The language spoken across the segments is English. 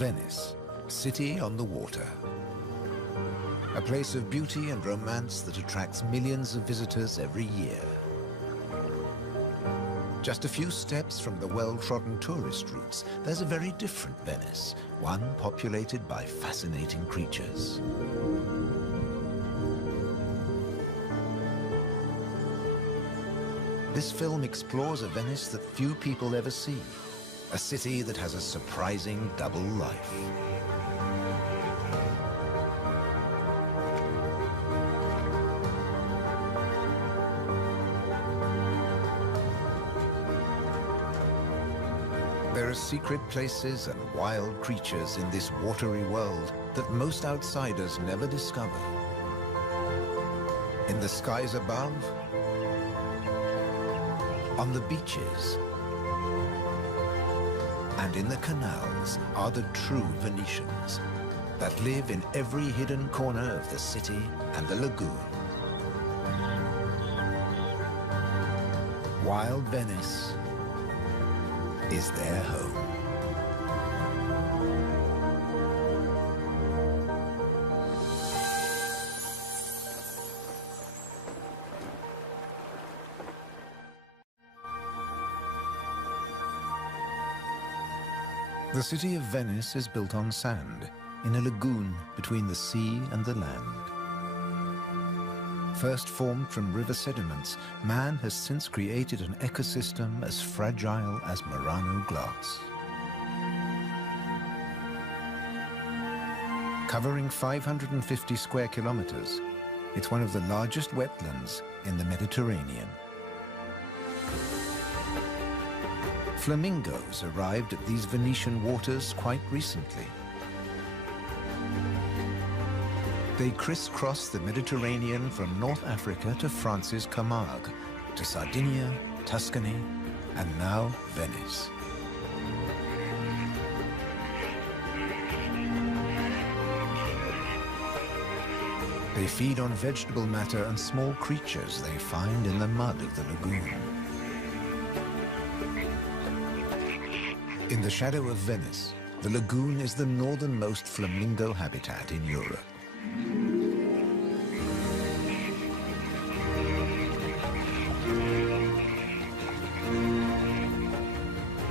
Venice, city on the water. A place of beauty and romance that attracts millions of visitors every year. Just a few steps from the well-trodden tourist routes, there's a very different Venice, one populated by fascinating creatures. This film explores a Venice that few people ever see, a city that has a surprising double life. There are secret places and wild creatures in this watery world that most outsiders never discover. In the skies above, on the beaches, and in the canals are the true Venetians that live in every hidden corner of the city and the lagoon. Wild Venice is their home. The city of Venice is built on sand, in a lagoon between the sea and the land. First formed from river sediments, man has since created an ecosystem as fragile as Murano glass. Covering 550 square kilometers, it's one of the largest wetlands in the Mediterranean. Flamingos arrived at these Venetian waters quite recently. They crisscross the Mediterranean from North Africa to France's Camargue, to Sardinia, Tuscany, and now Venice. They feed on vegetable matter and small creatures they find in the mud of the lagoon. In the shadow of Venice, the lagoon is the northernmost flamingo habitat in Europe.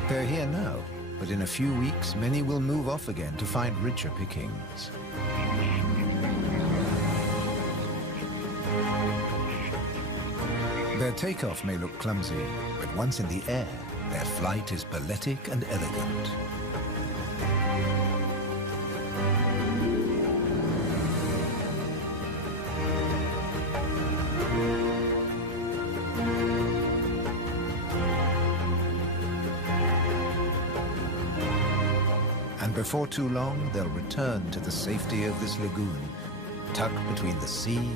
They're here now, but in a few weeks, many will move off again to find richer pickings. Their takeoff may look clumsy, but once in the air, their flight is balletic and elegant. And before too long, they'll return to the safety of this lagoon, tucked between the sea,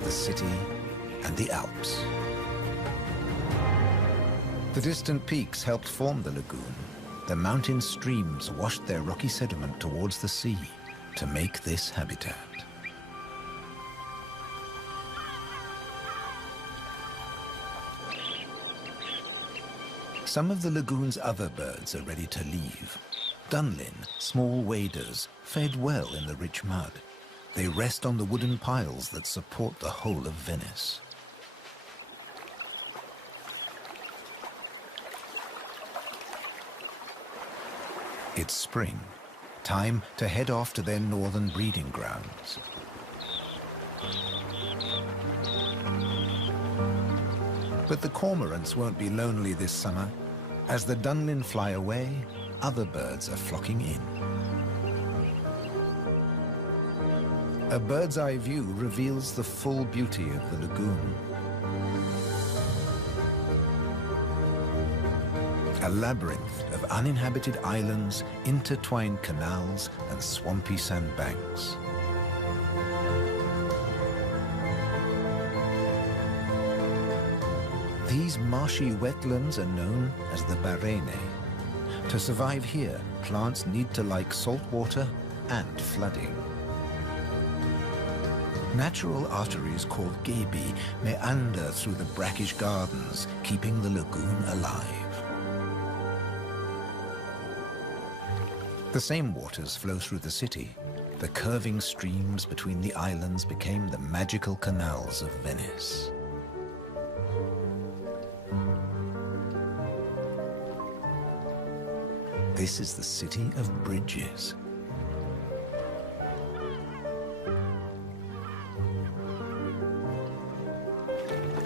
the city, and the Alps. The distant peaks helped form the lagoon. The mountain streams washed their rocky sediment towards the sea to make this habitat. Some of the lagoon's other birds are ready to leave. Dunlin, small waders, fed well in the rich mud. They rest on the wooden piles that support the whole of Venice. It's spring, time to head off to their northern breeding grounds. But the cormorants won't be lonely this summer. As the Dunlin fly away, other birds are flocking in. A bird's eye view reveals the full beauty of the lagoon. A labyrinth of uninhabited islands, intertwined canals, and swampy sandbanks. These marshy wetlands are known as the Barene. To survive here, plants need to like salt water and flooding. Natural arteries called gabi meander through the brackish gardens, keeping the lagoon alive. The same waters flow through the city. The curving streams between the islands became the magical canals of Venice. This is the city of bridges.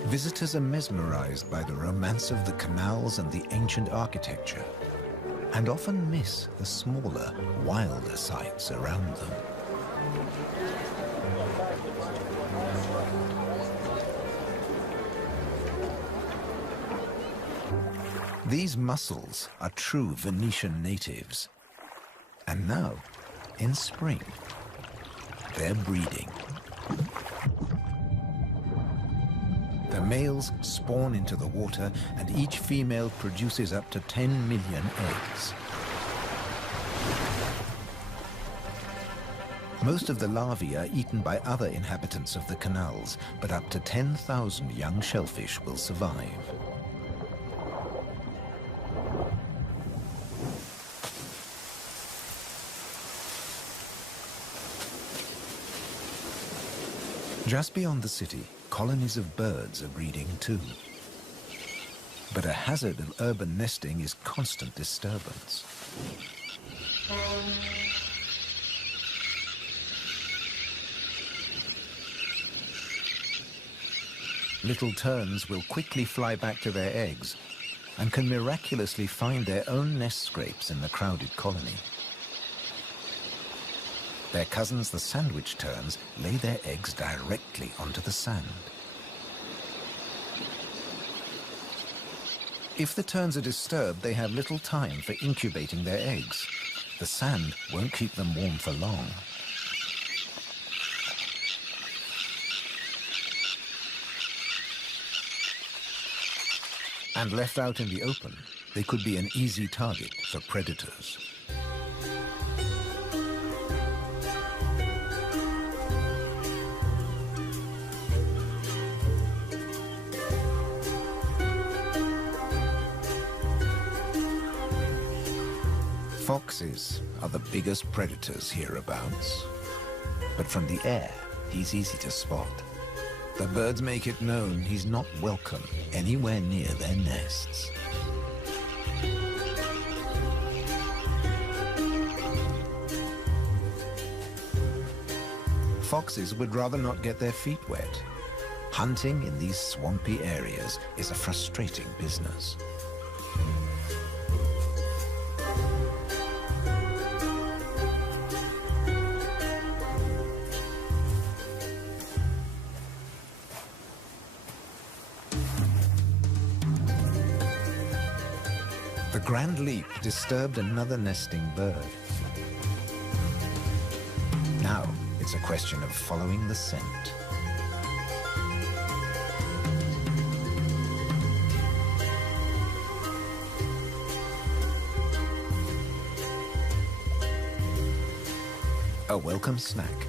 Visitors are mesmerized by the romance of the canals and the ancient architecture, and often miss the smaller, wilder sights around them. These mussels are true Venetian natives. And now, in spring, they're breeding. The males spawn into the water, and each female produces up to 10 million eggs. Most of the larvae are eaten by other inhabitants of the canals, but up to 10,000 young shellfish will survive. Just beyond the city, colonies of birds are breeding too. But a hazard of urban nesting is constant disturbance. Little terns will quickly fly back to their eggs and can miraculously find their own nest scrapes in the crowded colony. Their cousins, the sandwich terns, lay their eggs directly onto the sand. If the terns are disturbed, they have little time for incubating their eggs. The sand won't keep them warm for long. And left out in the open, they could be an easy target for predators. Foxes are the biggest predators hereabouts. But from the air, he's easy to spot. The birds make it known he's not welcome anywhere near their nests. Foxes would rather not get their feet wet. Hunting in these swampy areas is a frustrating business. The grand leap disturbed another nesting bird. Now it's a question of following the scent. A welcome snack.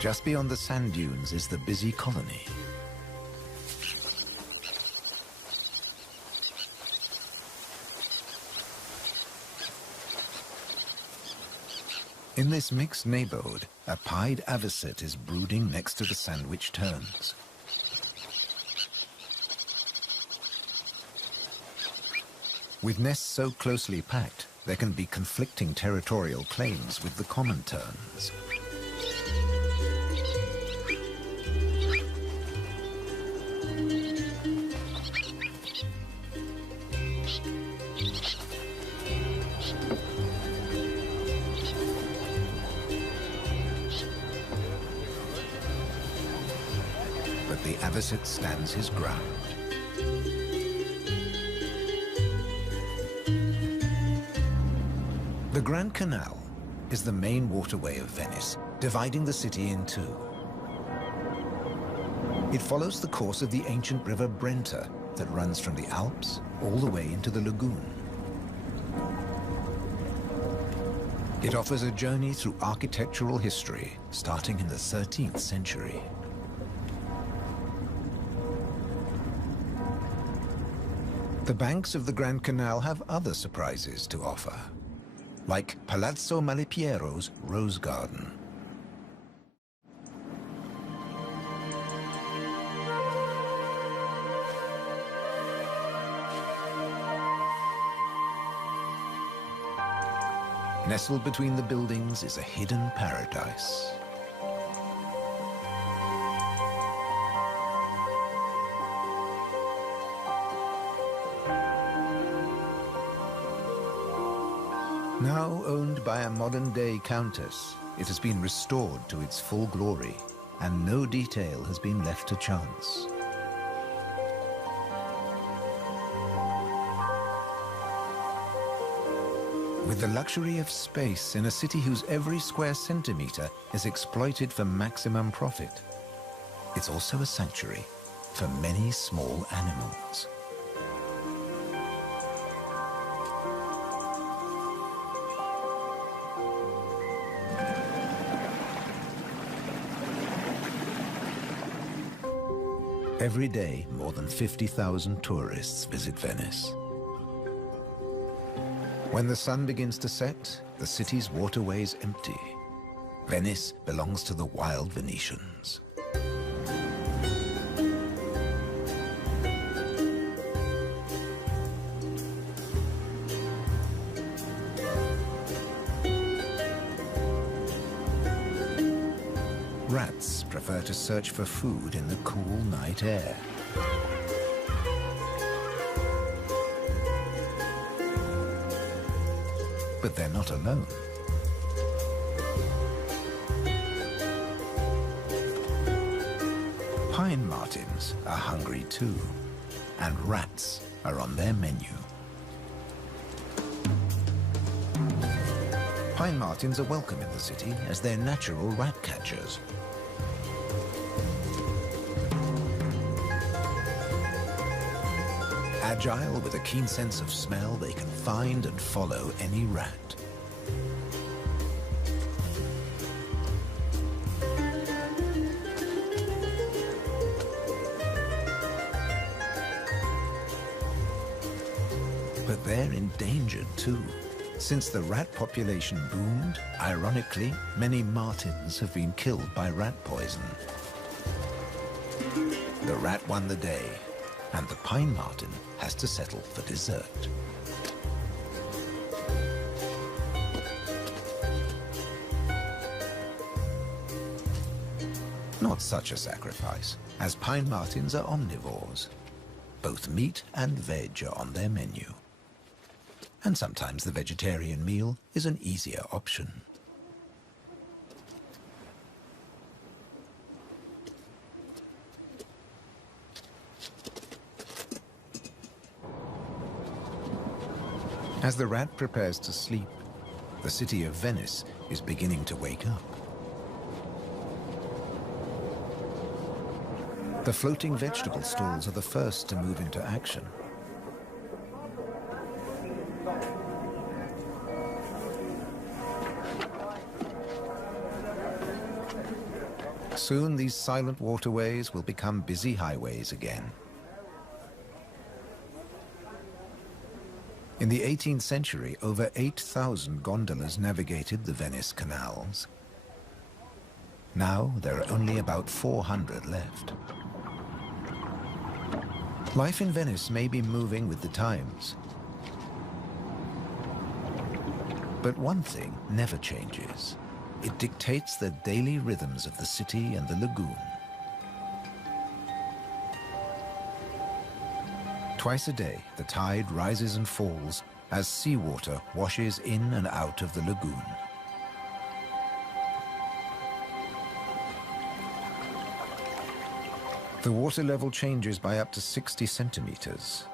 Just beyond the sand dunes is the busy colony. In this mixed neighborhood, a pied avocet is brooding next to the sandwich terns. With nests so closely packed, there can be conflicting territorial claims with the common terns. But the avocet stands his ground. The Grand Canal is the main waterway of Venice, dividing the city in two. It follows the course of the ancient river Brenta that runs from the Alps all the way into the lagoon. It offers a journey through architectural history starting in the 13th century. The banks of the Grand Canal have other surprises to offer, like Palazzo Malipiero's Rose Garden. Nestled between the buildings is a hidden paradise. Now owned by a modern-day countess, it has been restored to its full glory, and no detail has been left to chance. With the luxury of space in a city whose every square centimeter is exploited for maximum profit, it's also a sanctuary for many small animals. Every day, more than 50,000 tourists visit Venice. When the sun begins to set, the city's waterways empty. Venice belongs to the wild Venetians. Rats prefer to search for food in the cool night air. But they're not alone. Pine martins are hungry too, and rats are on their menu. Pine martins are welcome in the city as they're natural rat catchers. Agile with a keen sense of smell, they can find and follow any rat. But they're endangered too. Since the rat population boomed, ironically, many martins have been killed by rat poison. The rat won the day, and the pine marten has to settle for dessert. Not such a sacrifice, as pine martens are omnivores. Both meat and veg are on their menu. And sometimes the vegetarian meal is an easier option. As the rat prepares to sleep, the city of Venice is beginning to wake up. The floating vegetable stalls are the first to move into action. Soon these silent waterways will become busy highways again. In the 18th century, over 8,000 gondolas navigated the Venice canals. Now there are only about 400 left. Life in Venice may be moving with the times. But one thing never changes. It dictates the daily rhythms of the city and the lagoon. Twice a day, the tide rises and falls as seawater washes in and out of the lagoon. The water level changes by up to 60 centimeters.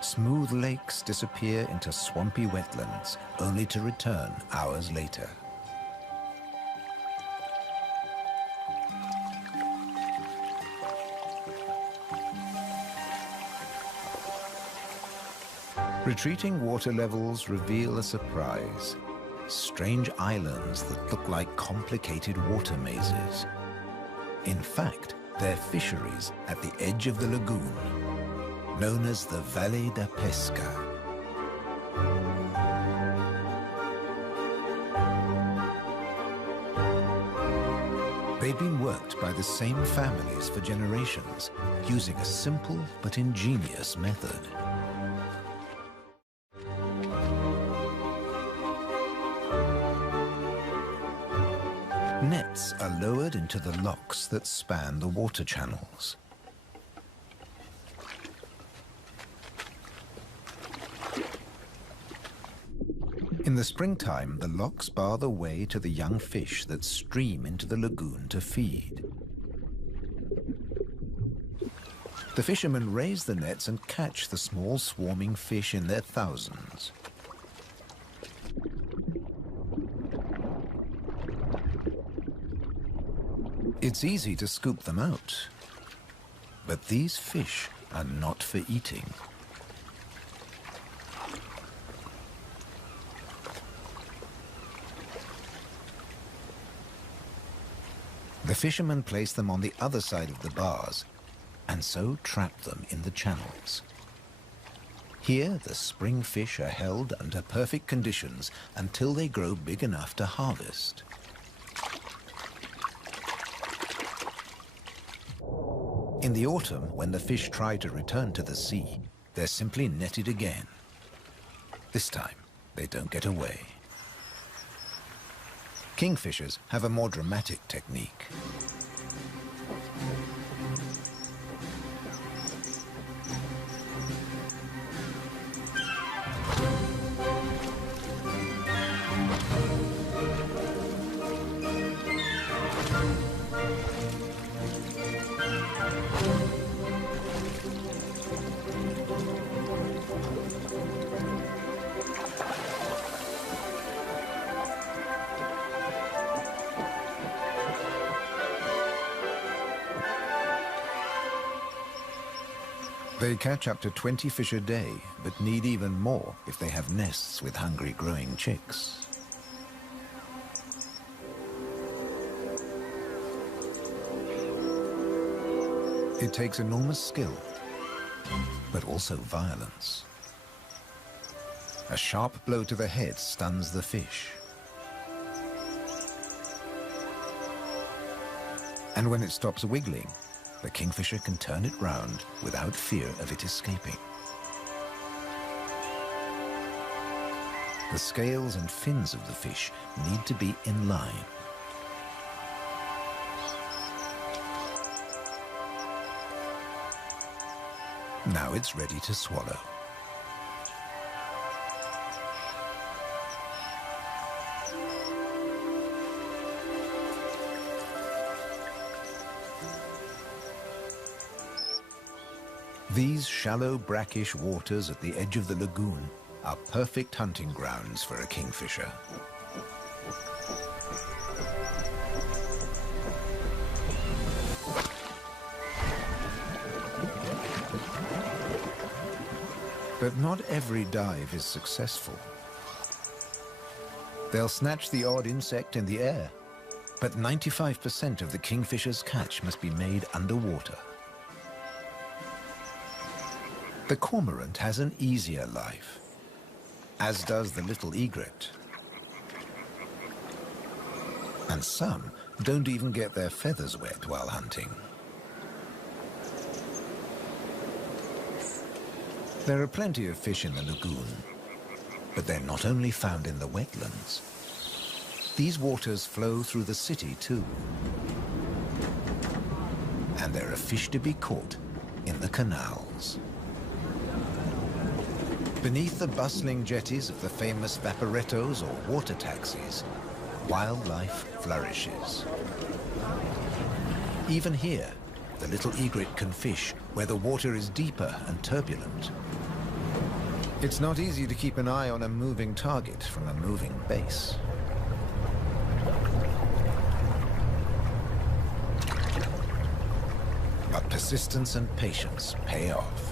Smooth lakes disappear into swampy wetlands, only to return hours later. Retreating water levels reveal a surprise. Strange islands that look like complicated water mazes. In fact, they're fisheries at the edge of the lagoon. known as the Valle da Pesca. They'd been worked by the same families for generations, using a simple but ingenious method. Nets are lowered into the locks that span the water channels. In the springtime, the locks bar the way to the young fish that stream into the lagoon to feed. The fishermen raise the nets and catch the small swarming fish in their thousands. It's easy to scoop them out, but these fish are not for eating. The fishermen place them on the other side of the bars and so trap them in the channels. Here, the spring fish are held under perfect conditions until they grow big enough to harvest. In the autumn, when the fish try to return to the sea, they're simply netted again. This time, they don't get away. Kingfishers have a more dramatic technique. They catch up to 20 fish a day, but need even more if they have nests with hungry growing chicks. It takes enormous skill, but also violence. A sharp blow to the head stuns the fish. And when it stops wiggling, the kingfisher can turn it round without fear of it escaping. The scales and fins of the fish need to be in line. Now it's ready to swallow. These shallow, brackish waters at the edge of the lagoon are perfect hunting grounds for a kingfisher. But not every dive is successful. They'll snatch the odd insect in the air, but 95% of the kingfisher's catch must be made underwater. The cormorant has an easier life, as does the little egret. And some don't even get their feathers wet while hunting. There are plenty of fish in the lagoon, but they're not only found in the wetlands. These waters flow through the city too. And there are fish to be caught in the canals. Beneath the bustling jetties of the famous vaporettos or water taxis, wildlife flourishes. Even here, the little egret can fish where the water is deeper and turbulent. It's not easy to keep an eye on a moving target from a moving base. But persistence and patience pay off.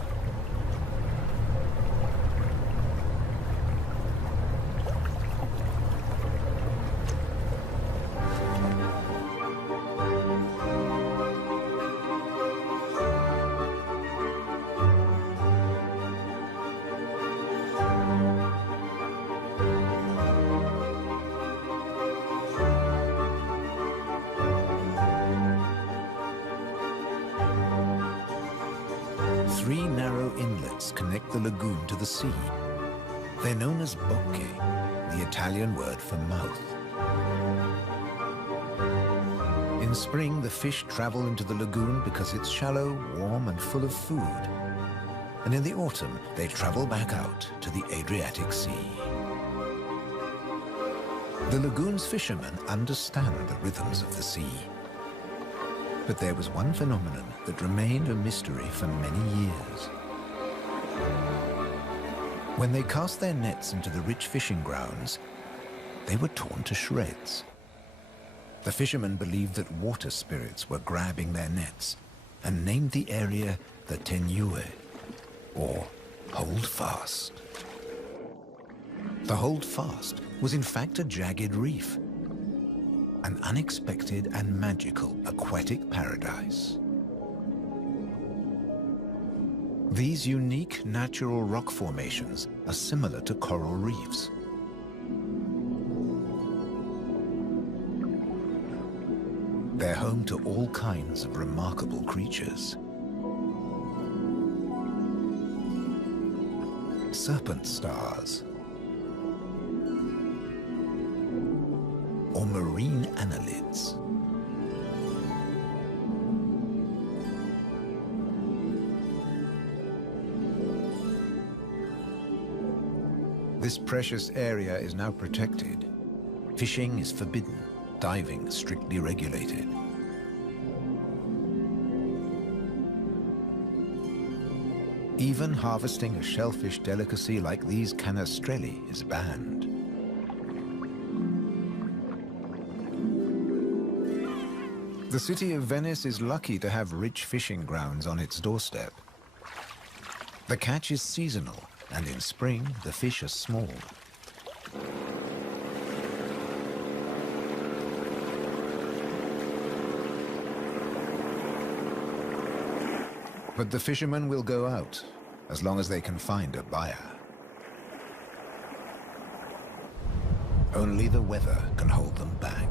3 narrow inlets connect the lagoon to the sea. They're known as bocche, the Italian word for mouth. In spring, the fish travel into the lagoon because it's shallow, warm, and full of food. And in the autumn, they travel back out to the Adriatic Sea. The lagoon's fishermen understand the rhythms of the sea. But there was one phenomenon that remained a mystery for many years. When they cast their nets into the rich fishing grounds, they were torn to shreds. The fishermen believed that water spirits were grabbing their nets and named the area the Tenue, or Hold Fast. The Hold Fast was in fact a jagged reef, an unexpected and magical aquatic paradise. These unique natural rock formations are similar to coral reefs. They're home to all kinds of remarkable creatures. Serpent stars, or marine annelids. This precious area is now protected. Fishing is forbidden, diving strictly regulated. Even harvesting a shellfish delicacy like these canestrelli is banned. The city of Venice is lucky to have rich fishing grounds on its doorstep. The catch is seasonal, and in spring, the fish are small. But the fishermen will go out, as long as they can find a buyer. Only the weather can hold them back.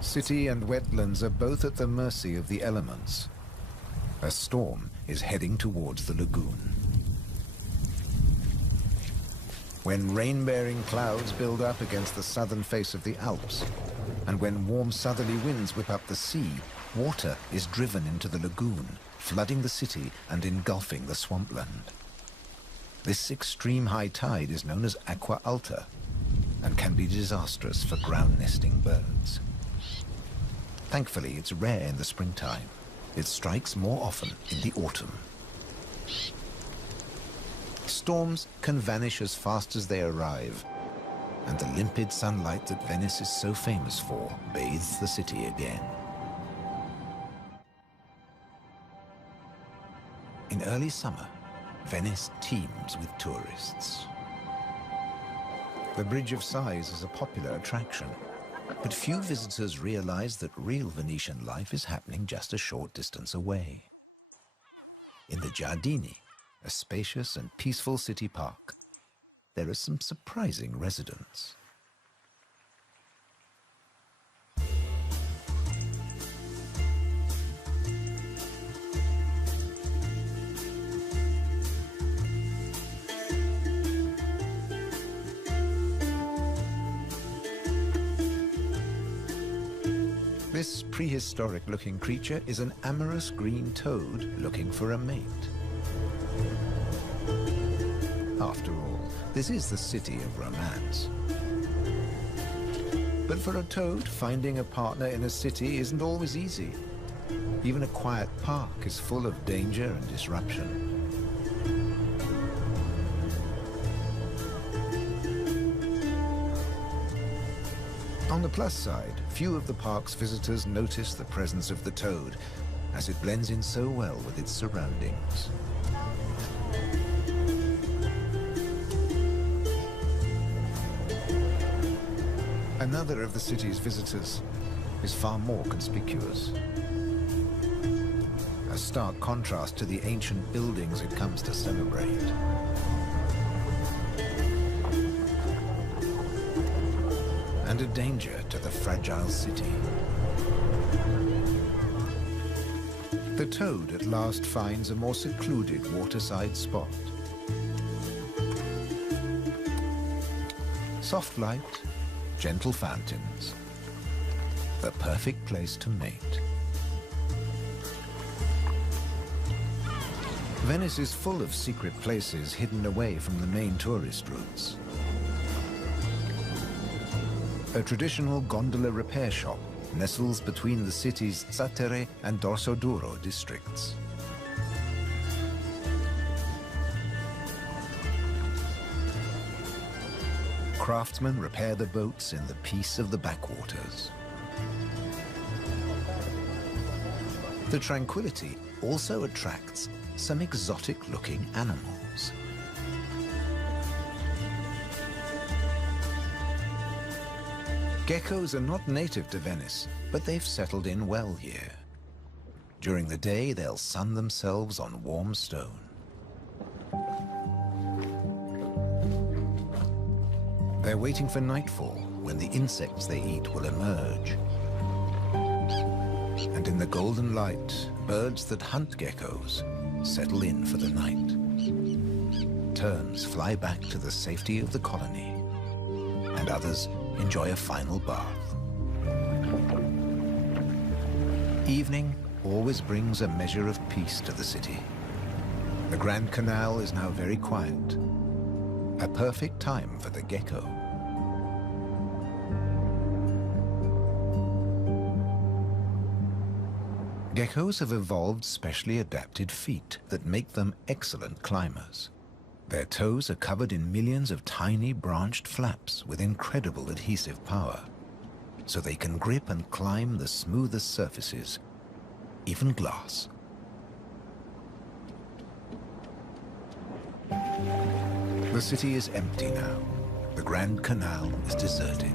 City and wetlands are both at the mercy of the elements. A storm is heading towards the lagoon. When rain-bearing clouds build up against the southern face of the Alps, and when warm southerly winds whip up the sea, water is driven into the lagoon, flooding the city and engulfing the swampland. This extreme high tide is known as aqua alta and can be disastrous for ground-nesting birds. Thankfully, it's rare in the springtime. It strikes more often in the autumn. Storms can vanish as fast as they arrive, and the limpid sunlight that Venice is so famous for bathes the city again. In early summer, Venice teems with tourists. The Bridge of Sighs is a popular attraction, but few visitors realize that real Venetian life is happening just a short distance away. In the Giardini, a spacious and peaceful city park, there are some surprising residents. This prehistoric-looking creature is an amorous green toad looking for a mate. After all, this is the city of romance. But for a toad, finding a partner in a city isn't always easy. Even a quiet park is full of danger and disruption. On the plus side, few of the park's visitors notice the presence of the toad, as it blends in so well with its surroundings. Another of the city's visitors is far more conspicuous. A stark contrast to the ancient buildings it comes to celebrate. and a danger to the fragile city. The toad at last finds a more secluded waterside spot. Soft light, gentle fountains, the perfect place to mate. Venice is full of secret places hidden away from the main tourist routes. A traditional gondola repair shop nestles between the city's Zattere and Dorsoduro districts. Craftsmen repair the boats in the peace of the backwaters. The tranquility also attracts some exotic-looking animals. Geckos are not native to Venice, but they've settled in well here. During the day, they'll sun themselves on warm stone. They're waiting for nightfall, when the insects they eat will emerge. And in the golden light, birds that hunt geckos settle in for the night. Terns fly back to the safety of the colony, and others enjoy a final bath. Evening always brings a measure of peace to the city. The Grand Canal is now very quiet, a perfect time for the gecko. Geckos have evolved specially adapted feet that make them excellent climbers. Their toes are covered in millions of tiny branched flaps with incredible adhesive power, so they can grip and climb the smoothest surfaces, even glass. The city is empty now. The Grand Canal is deserted.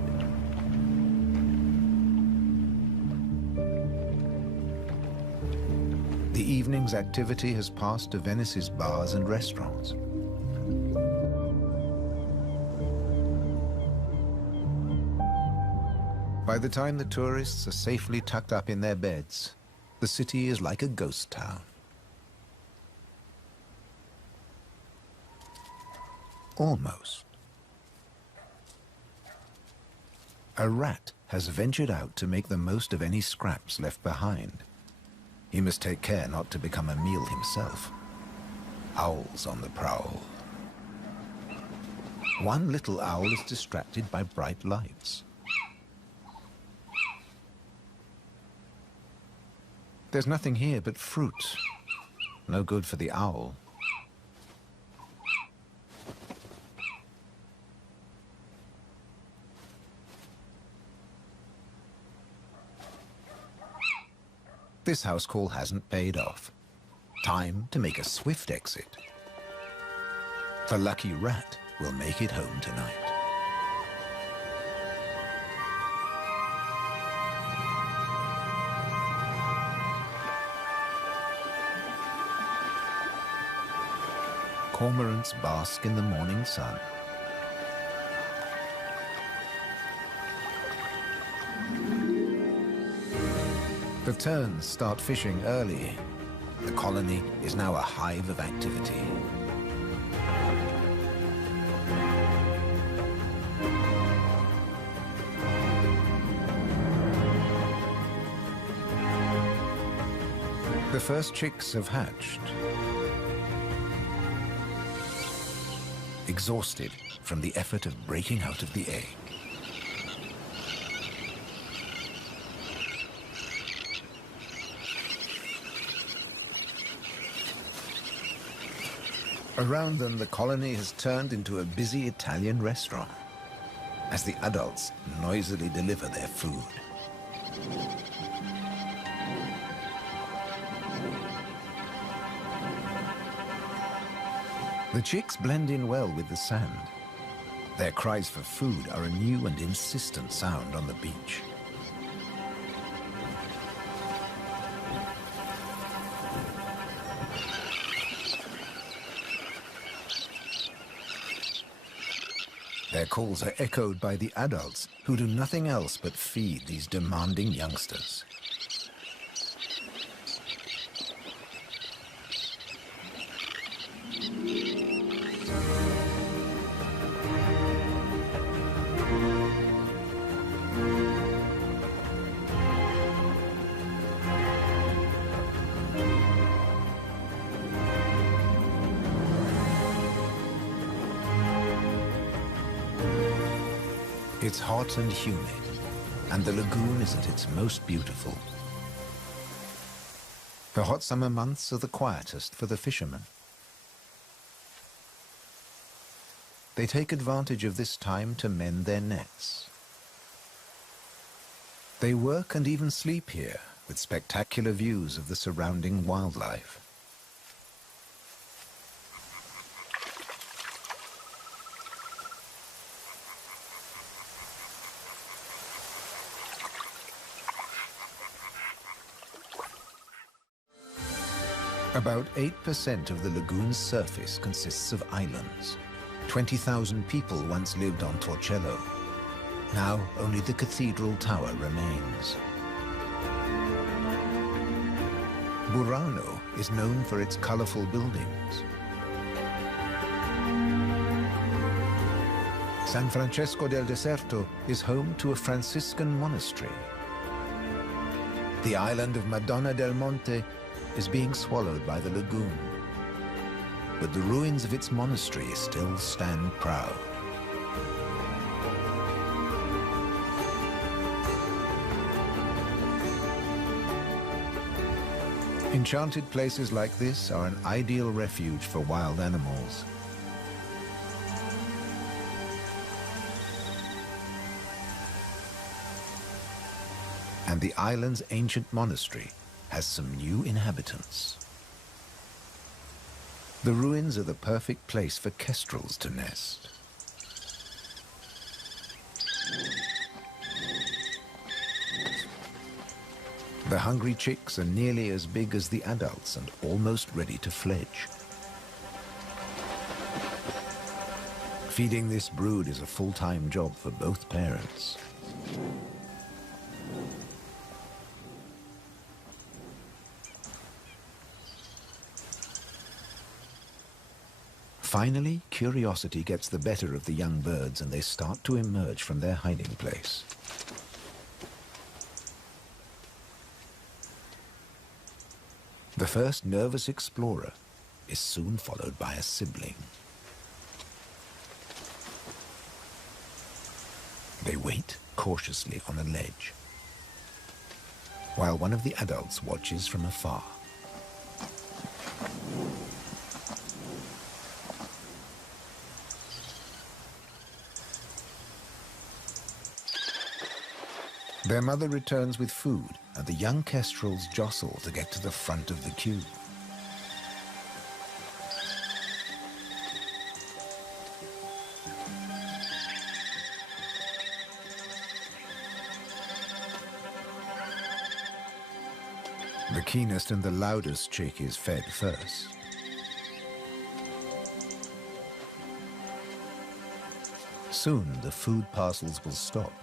The evening's activity has passed to Venice's bars and restaurants. By the time the tourists are safely tucked up in their beds, the city is like a ghost town. Almost. A rat has ventured out to make the most of any scraps left behind. He must take care not to become a meal himself. Owls on the prowl. One little owl is distracted by bright lights. There's nothing here but fruit. No good for the owl. This house call hasn't paid off. Time to make a swift exit. The lucky rat will make it home tonight. Cormorants bask in the morning sun. The terns start fishing early. The colony is now a hive of activity. The first chicks have hatched. Exhausted from the effort of breaking out of the egg. Around them, the colony has turned into a busy Italian restaurant as the adults noisily deliver their food. The chicks blend in well with the sand. Their cries for food are a new and insistent sound on the beach. Their calls are echoed by the adults, who do nothing else but feed these demanding youngsters. It's hot and humid, and the lagoon is at its most beautiful. The hot summer months are the quietest for the fishermen. They take advantage of this time to mend their nets. They work and even sleep here, with spectacular views of the surrounding wildlife. About 8% of the lagoon's surface consists of islands. 20,000 people once lived on Torcello. Now only the cathedral tower remains. Burano is known for its colorful buildings. San Francesco del Deserto is home to a Franciscan monastery. The island of Madonna del Monte is being swallowed by the lagoon, but the ruins of its monastery still stand proud. Enchanted places like this are an ideal refuge for wild animals. And the island's ancient monastery has some new inhabitants. The ruins are the perfect place for kestrels to nest. The hungry chicks are nearly as big as the adults and almost ready to fledge. Feeding this brood is a full-time job for both parents. Finally, curiosity gets the better of the young birds and they start to emerge from their hiding place. The first nervous explorer is soon followed by a sibling. They wait cautiously on a ledge, while one of the adults watches from afar. Their mother returns with food, and the young kestrels jostle to get to the front of the queue. The keenest and the loudest chick is fed first. Soon the food parcels will stop.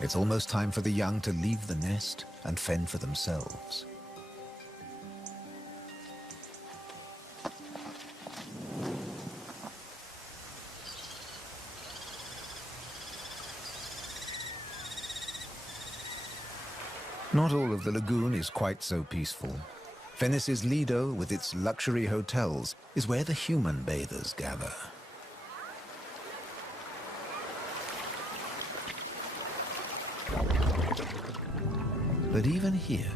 It's almost time for the young to leave the nest and fend for themselves. Not all of the lagoon is quite so peaceful. Venice's Lido, with its luxury hotels, is where the human bathers gather. But even here,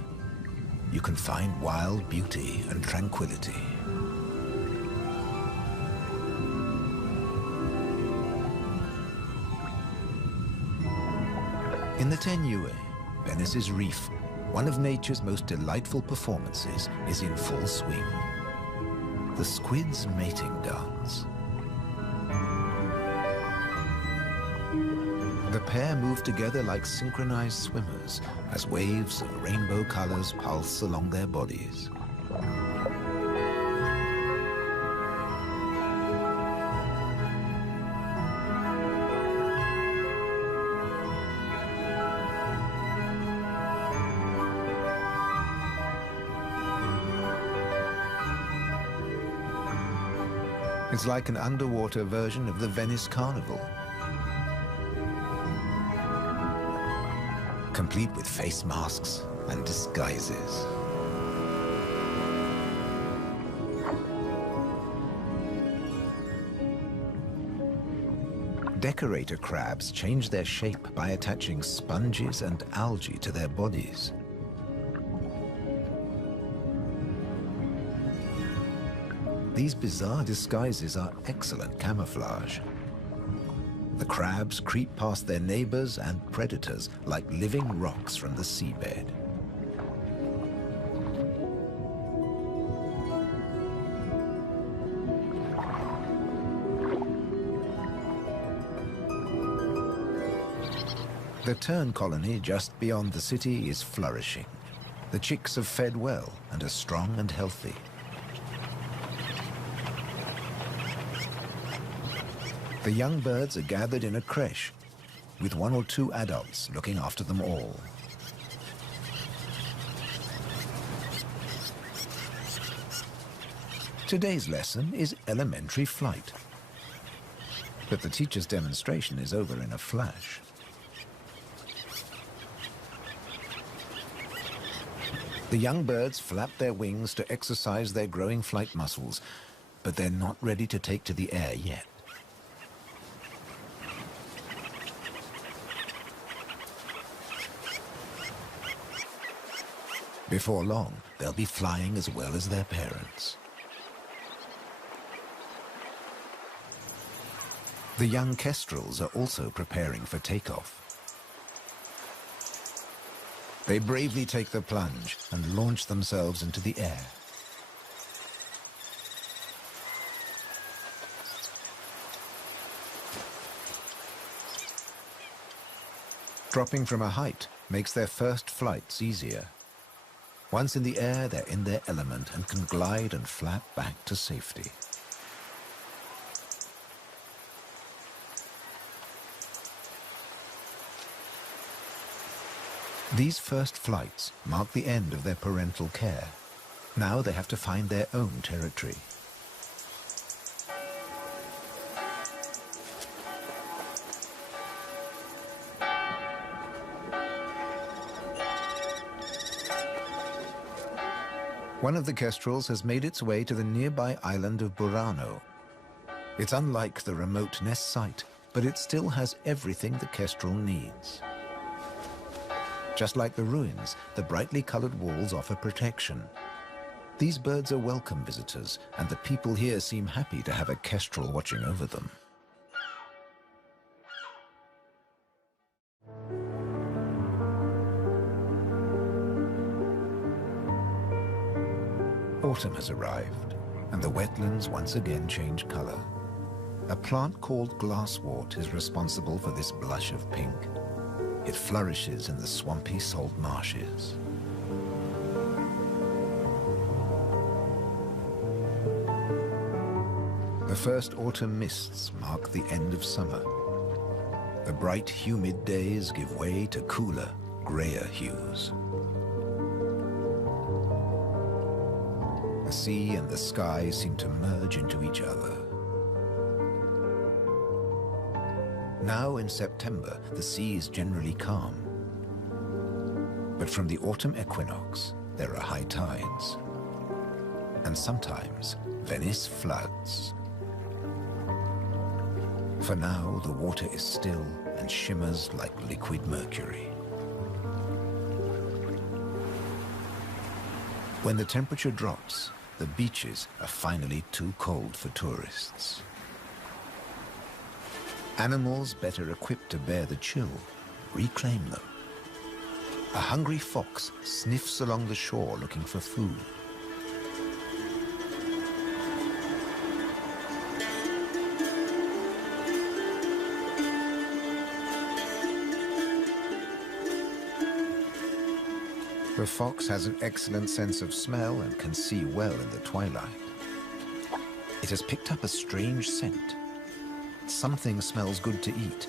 you can find wild beauty and tranquility. In the Tenue, Venice's reef, one of nature's most delightful performances is in full swing. The squid's mating dance. The pair move together like synchronized swimmers as waves of rainbow colors pulse along their bodies. It's like an underwater version of the Venice Carnival, complete with face masks and disguises. Decorator crabs change their shape by attaching sponges and algae to their bodies. These bizarre disguises are excellent camouflage. The crabs creep past their neighbors and predators like living rocks from the seabed. The tern colony just beyond the city is flourishing. The chicks have fed well and are strong and healthy. The young birds are gathered in a creche, with 1 or 2 adults looking after them all. Today's lesson is elementary flight. But the teacher's demonstration is over in a flash. The young birds flap their wings to exercise their growing flight muscles, but they're not ready to take to the air yet. Before long, they'll be flying as well as their parents. The young kestrels are also preparing for takeoff. They bravely take the plunge and launch themselves into the air. Dropping from a height makes their first flights easier. Once in the air, they're in their element and can glide and flap back to safety. These first flights mark the end of their parental care. Now they have to find their own territory. One of the kestrels has made its way to the nearby island of Burano. It's unlike the remote nest site, but it still has everything the kestrel needs. Just like the ruins, the brightly colored walls offer protection. These birds are welcome visitors, and the people here seem happy to have a kestrel watching over them. Autumn has arrived, and the wetlands once again change color. A plant called glasswort is responsible for this blush of pink. It flourishes in the swampy salt marshes. The first autumn mists mark the end of summer. The bright, humid days give way to cooler, grayer hues. The sea and the sky seem to merge into each other. Now in September, the sea is generally calm. But from the autumn equinox, there are high tides. And sometimes, Venice floods. For now, the water is still and shimmers like liquid mercury. When the temperature drops, the beaches are finally too cold for tourists. Animals better equipped to bear the chill reclaim them. A hungry fox sniffs along the shore looking for food. The fox has an excellent sense of smell and can see well in the twilight. It has picked up a strange scent. Something smells good to eat.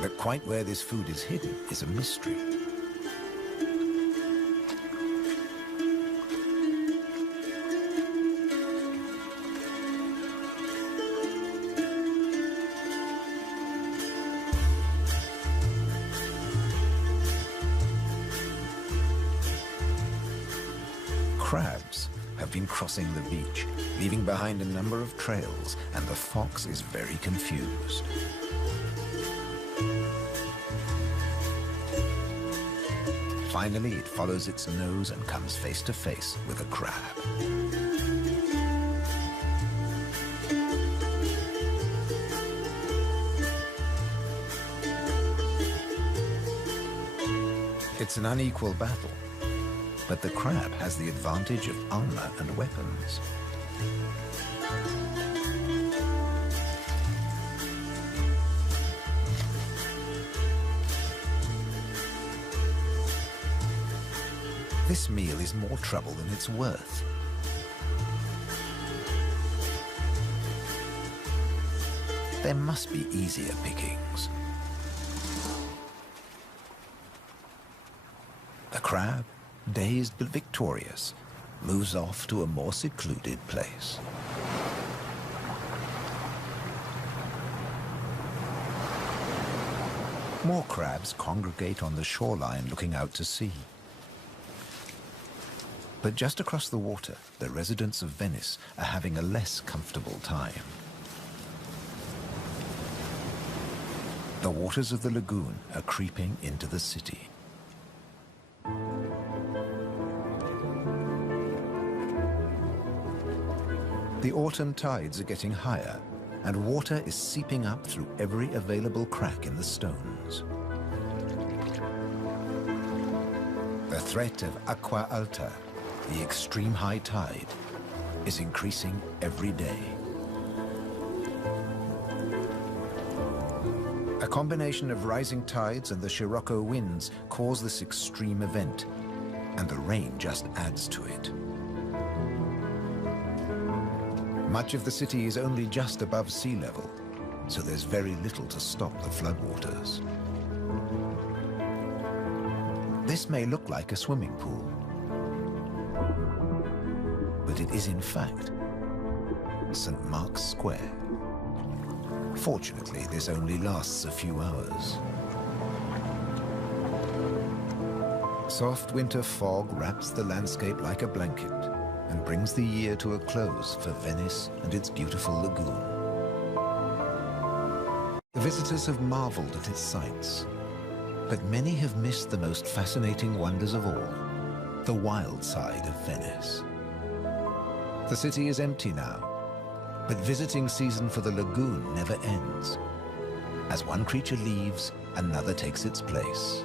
But quite where this food is hidden is a mystery. crabs have been crossing the beach, leaving behind a number of trails, and the fox is very confused. Finally, it follows its nose and comes face to face with a crab. It's an unequal battle, but the crab has the advantage of armor and weapons. This meal is more trouble than it's worth. There must be easier pickings. The crab, dazed but victorious, moves off to a more secluded place. More crabs congregate on the shoreline looking out to sea. But just across the water, the residents of Venice are having a less comfortable time. The waters of the lagoon are creeping into the city. The autumn tides are getting higher, and water is seeping up through every available crack in the stones. The threat of acqua alta, the extreme high tide, is increasing every day. A combination of rising tides and the Scirocco winds cause this extreme event, and the rain just adds to it. Much of the city is only just above sea level, so there's very little to stop the floodwaters. This may look like a swimming pool, but it is in fact St. Mark's Square. Fortunately, this only lasts a few hours. Soft winter fog wraps the landscape like a blanket and brings the year to a close for Venice and its beautiful lagoon. The visitors have marveled at its sights, but many have missed the most fascinating wonders of all, the wild side of Venice. The city is empty now, but visiting season for the lagoon never ends. As one creature leaves, another takes its place.